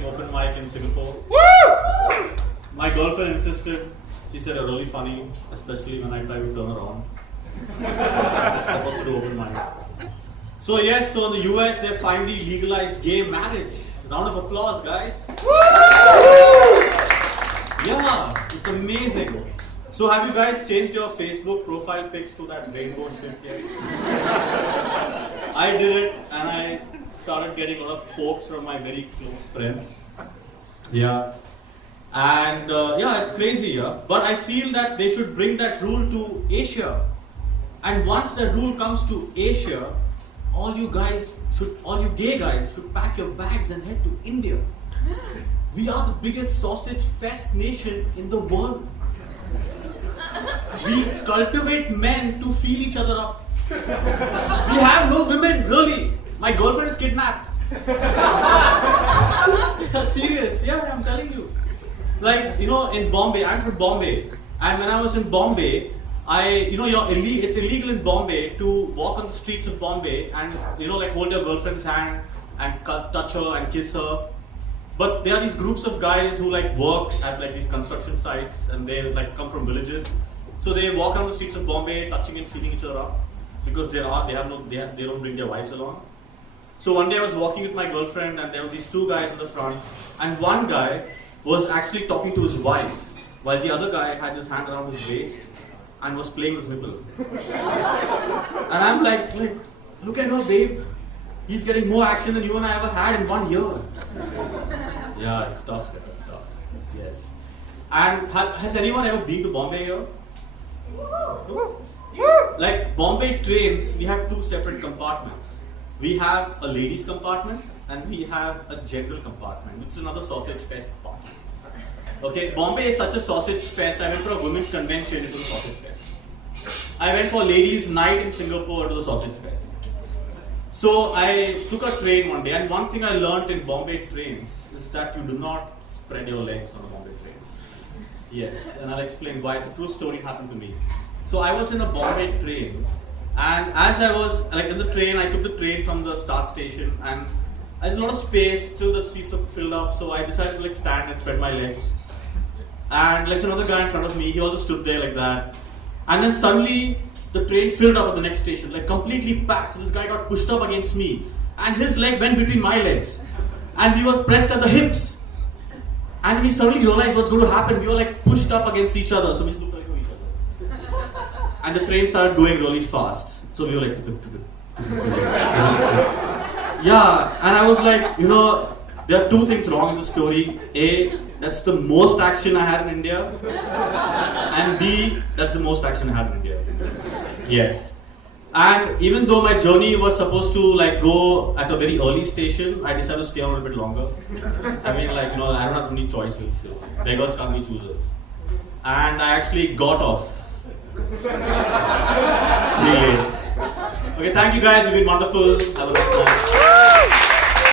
doing open mic in Singapore. My girlfriend insisted. She said you're really funny, especially when I try to turn her on. I'm supposed to do open mic. So yes, so in the US they finally legalized gay marriage. Round of applause, guys. Yeah, it's amazing. So have you guys changed your Facebook profile pics to that rainbow shit yet? I did it and I started getting a lot of pokes from my very close friends. Yeah. And yeah, it's crazy, yeah. But I feel that they should bring that rule to Asia. And once the rule comes to Asia, all you gay guys should pack your bags and head to India. We are the biggest sausage fest nation in the world. We cultivate men to feel each other up. We have no women, really. My girlfriend is kidnapped. Serious, yeah, I'm telling you. Like, you know, in Bombay, I'm from Bombay. And when I was in Bombay, it's illegal in Bombay to walk on the streets of Bombay and, like hold your girlfriend's hand and touch her and kiss her. But there are these groups of guys who like work at like these construction sites and they like come from villages. So they walk around the streets of Bombay, touching and feeling each other up because they don't bring their wives along. So one day I was walking with my girlfriend and there were these two guys in the front, and one guy was actually talking to his wife while the other guy had his hand around his waist and was playing his nipple. And I'm like, look at her, babe. He's getting more action than you and I ever had in 1 year. Yeah, it's tough. It's tough. Yes. And has anyone ever been to Bombay here? Like Bombay trains, we have two separate compartments. We have a ladies compartment and we have a general compartment, which is another sausage fest part. Okay, Bombay is such a sausage fest. I went for a women's convention, it was a sausage fest. I went for ladies' night in Singapore, it was a sausage fest. So I took a train one day, and one thing I learned in Bombay trains is that you do not spread your legs on a Bombay train. Yes, and I'll explain why. It's a true story, it happened to me. So I was in a Bombay train, and as I was in the train, I took the train from the start station, and there's a lot of space, still the seats are filled up, so I decided to stand and spread my legs. And there's another guy in front of me, he also stood there like that. And then suddenly, the train filled up at the next station, completely packed. So this guy got pushed up against me, and his leg went between my legs. And we were pressed at the hips. And we suddenly realized what's going to happen. We were pushed up against each other, so we looked like each other. And the train started going really fast. So we were like, yeah, and I was like, there are two things wrong in the story. A, that's the most action I had in India. And B, that's the most action I had in India. Yes. And even though my journey was supposed to go at a very early station, I decided to stay on a little bit longer. I mean, I don't have any choices. So beggars can't be choosers. And I actually got off. Really late. Okay, thank you guys. You've been wonderful. Have a nice night.